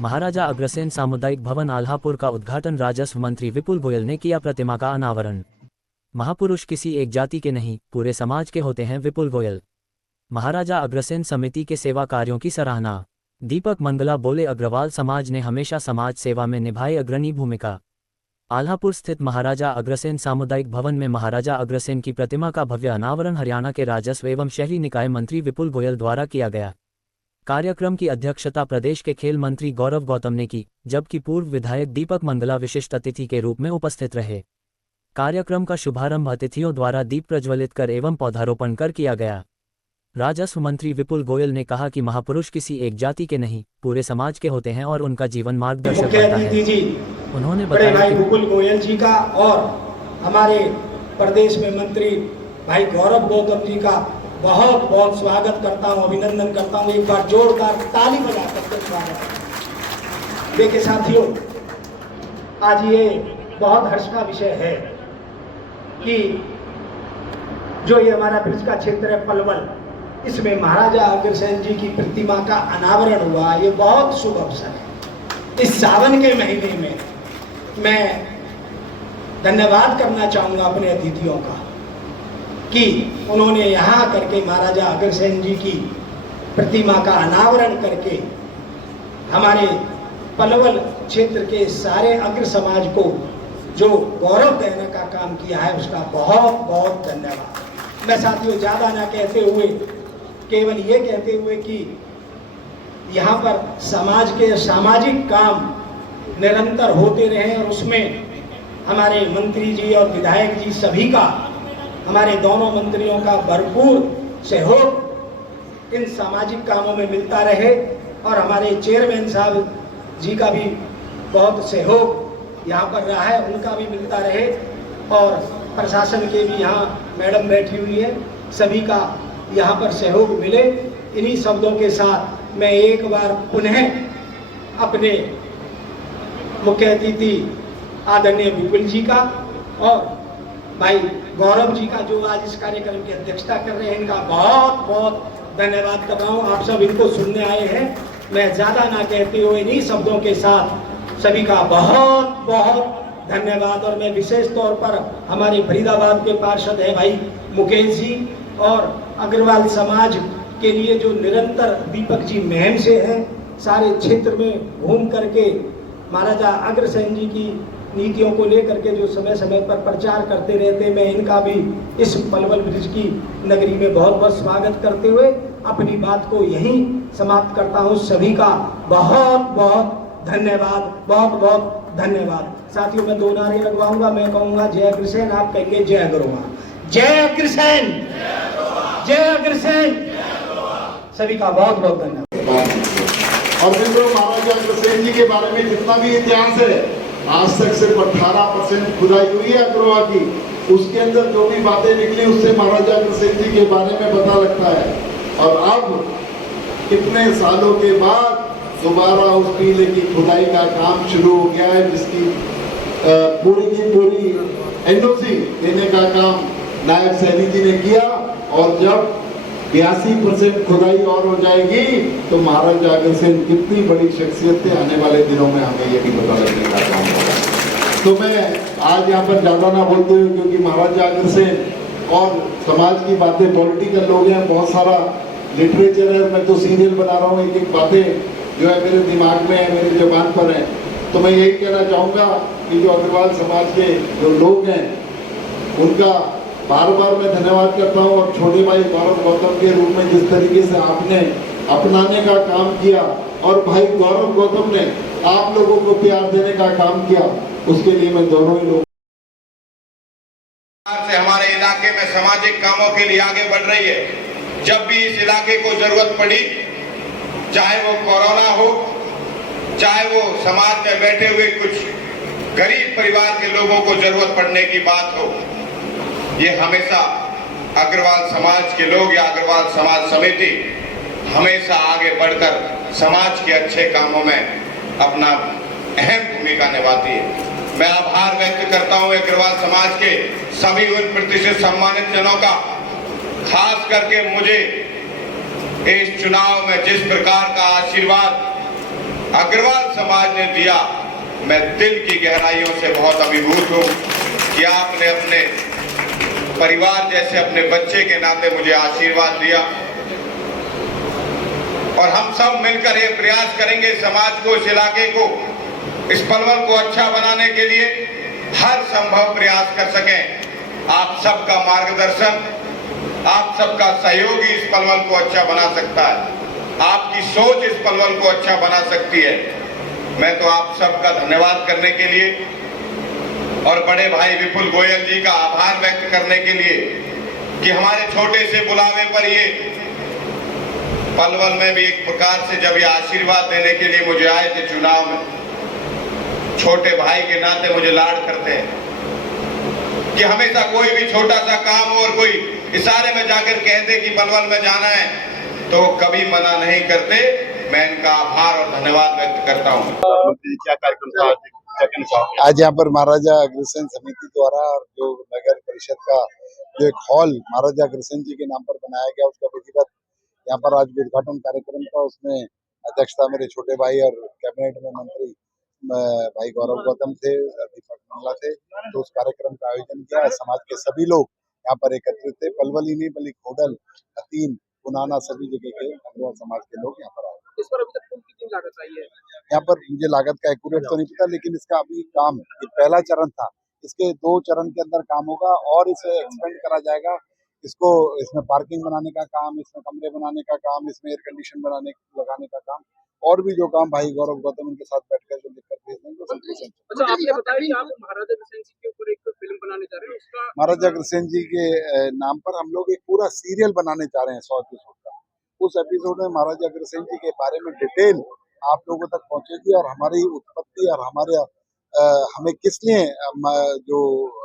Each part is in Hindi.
महाराजा अग्रसेन सामुदायिक भवन आल्हापुर का उद्घाटन राजस्व मंत्री विपुल गोयल ने किया। प्रतिमा का अनावरण। महापुरुष किसी एक जाति के नहीं, पूरे समाज के होते हैं। विपुल गोयल। महाराजा अग्रसेन समिति के सेवा कार्यों की सराहना। दीपक मंगला बोले, अग्रवाल समाज ने हमेशा समाज सेवा में निभाई अग्रणी भूमिका। आल्हापुर स्थित महाराजा अग्रसेन सामुदायिक भवन में महाराजा अग्रसेन की प्रतिमा का भव्य अनावरण हरियाणा के राजस्व एवं शहरी निकाय मंत्री विपुल गोयल द्वारा किया गया। कार्यक्रम की अध्यक्षता प्रदेश के खेल मंत्री गौरव गौतम ने की, जबकि पूर्व विधायक दीपक मंगला विशिष्ट अतिथि के रूप में उपस्थित रहे। कार्यक्रम का शुभारंभ अतिथियों द्वारा दीप प्रज्वलित कर एवं पौधारोपण कर किया गया। राजस्व मंत्री विपुल गोयल ने कहा कि महापुरुष किसी एक जाति के नहीं, पूरे समाज के होते हैं और उनका जीवन मार्गदर्शक बनता है। उन्होंने बताया भाई विपुल गोयल जी का और हमारे प्रदेश में मंत्री भाई गौरव गौतम जी का बहुत बहुत स्वागत करता हूं, अभिनंदन करता हूं। एक बार जोरदार ताली बजा करके स्वागत। देखिए साथियों, आज ये बहुत हर्ष का विषय है कि जो ये हमारा ब्रिज का क्षेत्र है पलवल, इसमें महाराजा अग्रसेन जी की प्रतिमा का अनावरण हुआ। ये बहुत शुभ अवसर है। इस सावन के महीने में मैं धन्यवाद करना चाहूंगा अपने अतिथियों का कि उन्होंने यहाँ करके महाराजा अग्रसेन जी की प्रतिमा का अनावरण करके हमारे पलवल क्षेत्र के सारे अग्र समाज को जो गौरव देने का काम किया है, उसका बहुत बहुत धन्यवाद। मैं साथियों ज़्यादा ना कहते हुए केवल ये कहते हुए कि यहाँ पर समाज के सामाजिक काम निरंतर होते रहे और उसमें हमारे मंत्री जी और विधायक जी सभी का, हमारे दोनों मंत्रियों का भरपूर सहयोग इन सामाजिक कामों में मिलता रहे और हमारे चेयरमैन साहब जी का भी बहुत सहयोग यहाँ पर रहा है, उनका भी मिलता रहे और प्रशासन के भी यहाँ मैडम बैठी हुई है, सभी का यहाँ पर सहयोग मिले। इन्हीं शब्दों के साथ मैं एक बार पुनः अपने मुख्य अतिथि आदरणीय विपुल जी का और भाई गौरव जी का जो आज इस कार्यक्रम की अध्यक्षता कर रहे हैं, इनका बहुत बहुत धन्यवाद कर रहा हूँ। आप सब इनको सुनने आए हैं। मैं ज़्यादा ना कहते हुए इन्हीं शब्दों के साथ सभी का बहुत बहुत धन्यवाद। और मैं विशेष तौर पर हमारे फरीदाबाद के पार्षद है भाई मुकेश जी और अग्रवाल समाज के लिए जो निरंतर दीपक जी महम से हैं, सारे क्षेत्र में घूम करके महाराजा अग्रसेन जी की नीतियों को लेकर के जो समय समय पर प्रचार करते रहते, मैं इनका भी इस पलवल ब्रिज की नगरी में बहुत बहुत स्वागत करते हुए अपनी बात को यहीं समाप्त करता हूँ। सभी का बहुत बहुत धन्यवाद, बहुत बहुत धन्यवाद। साथियों, मैं दो नारे लगवाऊंगा। मैं कहूँगा जय अग्रसेन, आप कहिए जय अग्रवाल। जय अग्रसेन, जय अग्रसेन। सभी का बहुत बहुत धन्यवाद। और मित्रों, महाराजा अग्रसेन जी के बारे में जितना भी इतिहास है, आज तक सिर्फ 18% खुदाई हुई है अग्रवा की। उसके अंदर जो भी बातें निकली उससे महाराजा अग्रसेन जी के बारे में पता लगता है। और अब कितने सालों के बाद दोबारा उस किले की खुदाई का काम शुरू हो गया है, जिसकी पूरी की पूरी एनओसी देने का काम नायब सैनी जी ने किया। और जब 82% खुदाई और हो जाएगी तो महाराजा अग्रसेन कितनी बड़ी शख्सियत थे, आने वाले दिनों में हमें ये भी पता लगने का काम होगा। तो मैं आज यहाँ पर ज़्यादा ना बोलते हुए, क्योंकि महाराजा अग्रसेन और समाज की बातें, पॉलिटिकल लोग हैं, बहुत सारा लिटरेचर है, मैं तो सीरियल बना रहा हूँ, एक एक बातें जो है मेरे दिमाग में है, मेरी जुबान पर है। तो मैं यही कहना चाहूँगा कि जो अग्रवाल समाज के जो लोग हैं उनका बार बार मैं धन्यवाद करता हूँ। और छोटे भाई गौरव गौतम के रूप में जिस तरीके से आपने अपनाने का काम किया और भाई गौरव गौतम ने आप लोगों को प्यार देने का काम किया, उसके लिए मैं दोनों ही लोग से हमारे इलाके में सामाजिक कामों के लिए आगे बढ़ रही है। जब भी इस इलाके को जरूरत पड़ी, चाहे वो कोरोना हो, चाहे वो समाज में बैठे हुए कुछ गरीब परिवार के लोगों को जरूरत पड़ने की बात हो, ये हमेशा अग्रवाल समाज के लोग या अग्रवाल समाज समिति हमेशा आगे बढ़कर समाज के अच्छे कामों में अपना अहम भूमिका निभाती है। मैं आभार व्यक्त करता हूं अग्रवाल समाज के सभी उन प्रतिष्ठित सम्मानित जनों का, खास करके मुझे इस चुनाव में जिस प्रकार का आशीर्वाद अग्रवाल समाज ने दिया, मैं दिल की गहराइयों से बहुत अभिभूत हूं कि आपने अपने परिवार जैसे अपने बच्चे के नाते मुझे आशीर्वाद दिया। और हम सब मिलकर ये प्रयास करेंगे समाज को, इस इलाके को, इस पलवल को अच्छा बनाने के लिए हर संभव प्रयास कर सकें। आप सबका मार्गदर्शन, आप सबका सहयोग ही इस पलवल को अच्छा बना सकता है। आपकी सोच इस पलवल को अच्छा बना सकती है। मैं तो आप सबका धन्यवाद करने के लिए और बड़े भाई विपुल गोयल जी का आभार व्यक्त करने के लिए कि हमारे छोटे से बुलावे पर ये पलवल में भी एक प्रकार से जब ये आशीर्वाद देने के लिए मुझे आए थे चुनाव में, छोटे भाई के नाते मुझे लाड करते हैं कि हमेशा कोई भी छोटा सा काम हो और कोई इशारे में जाकर कहते कि पलवल में जाना है तो कभी मना नहीं करते। मैं इनका आभार और धन्यवाद व्यक्त करता हूँ। क्या कार्यक्रम था आज यहाँ पर महाराजा अग्रसेन समिति द्वारा और जो नगर परिषद का जो एक हॉल महाराजा अग्रसेन जी के नाम पर बनाया गया, उसका विधिवत यहाँ पर आज उद्घाटन कार्यक्रम था। उसमें अध्यक्षता मेरे छोटे भाई और कैबिनेट में मंत्री भाई गौरव गौतम थे, दीपक मंगला थे। तो उस कार्यक्रम का आयोजन किया। समाज के सभी लोग यहाँ पर एकत्रित थे। पलवल ही नहीं बल्कि खोडल, हतीन, पुनाना सभी जगह के अग्रवाल समाज के लोग यहाँ पर आए। इस पर अभी तक कुल कितनी लागत आई है? यहाँ पर मुझे लागत का एक्यूरेट तो नहीं पता, लेकिन इसका अभी काम, ये पहला चरण था, इसके 2 चरण के अंदर काम होगा और इसे एक्सपेंड करा जाएगा। इसको, इसमें पार्किंग बनाने का काम, इसमें कमरे बनाने का काम, इसमें एयर कंडीशन लगाने का काम और भी जो काम भाई गौरव गौतम उनके साथ बैठकर जो लिखकर भेज देंगे। अच्छा, आपने बताया कि आप महाराजा अग्रसेन जी के ऊपर एक फिल्म बनाने जा रहे हैं, उसका महाराजा अग्रसेन जी के नाम पर हम लोग एक पूरा सीरियल बनाने जा रहे हैं 100 एपिसोड का। उस एपिसोड में महाराजा अग्रसेन जी के बारे में डिटेल आप लोगों तक पहुंचेगी और हमारी उत्पत्ति और हमारे हमें किस लिए जो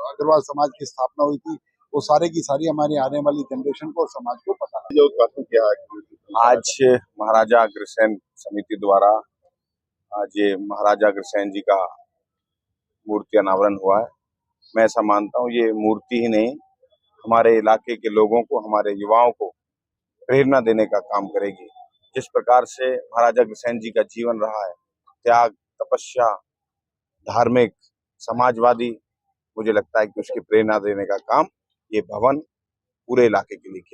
अग्रवाल समाज की स्थापना हुई थी, वो सारे की सारी हमारी आने वाली जनरेशन को और समाज को पता है। जो उद्घाटन किया आज महाराजा अग्रसेन समिति द्वारा आज ये महाराजा अग्रसेन जी का मूर्ति अनावरण हुआ है। मैं ऐसा मानता हूँ ये मूर्ति ही नहीं, हमारे इलाके के लोगों को, हमारे युवाओं को प्रेरणा देने का काम करेगी। जिस प्रकार से महाराजा अग्रसेन जी का जीवन रहा है, त्याग, तपस्या, धार्मिक, समाजवादी, मुझे लगता है कि उसकी प्रेरणा देने का काम ये भवन पूरे इलाके के लिए किया।